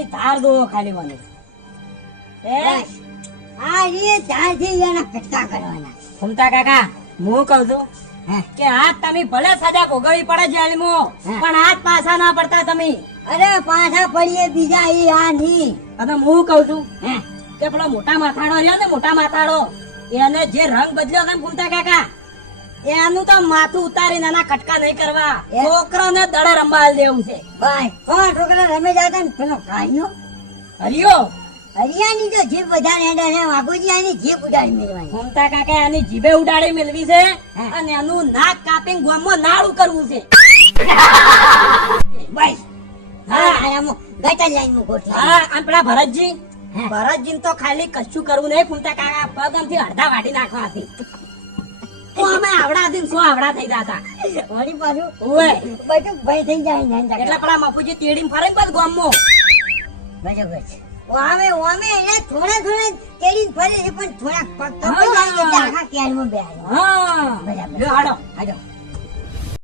ખાલી ધાર દો ખાલી મને બસ. આ રે ધારથી એના કટકા કરવાના. ફૂમતા કાકા હું કહું છું હા. કે હાથ તમે ભલે સજા ભોગવવી પડે જેલમાં હા. પણ હાથ પાછા ના પડતા તમે. અરે પાછા પડીએ બીજા ઈ આ ની. અને હું કહું છું હા. કે પેલો મોટા માથાડો રહ્યો ને મોટા માથાડો એને જે રંગ બદલ્યો છે ને ફૂમતા કાકા એનું તો માથું ઉતારીને એના કટકા નહીં કરવા એ? છોકરાને દડે રમવા દેવું છે. ભાઈ કોણ છોકરા રમે જતા ને પેલો કાઈનો હરિયો હરિયાની તો જીભ વધારે હેડે છે વાઘોજી આની જીભ ઉડાડી મેળવાની. ફૂમતા કાકા એની જીભે ઉડાડી મેળવી છે હા. અને એનું નાક કાપીને ગોમમાં નાળું કરવું છે. બસ હા. હા આમ ગટર લાઈન માં ગોઠવી. હા અને પેલા ભરતજી હા. ભરતજી તો ખાલી કશું કરવું નહીં ફૂમતા કાકા પગમથી અડધા વાટી નાખવા હતી તો અમે આવડા હતી ને સો આવડા થઈ જતા. વળી પાછું ઓય બધું ભય થઈ જાય ને એના એટલે પેલા મફુજી તેડીને ફરે ને પછી ગોમમાં બરાબર છે. ઓમે એને થોડા તેડીને ફરે છે પણ થોડા પગ કપાઈ જાય એટલે આખા ક્યારમાં બેહાડે. હા બરાબર. લ્યો હાલો હાલો.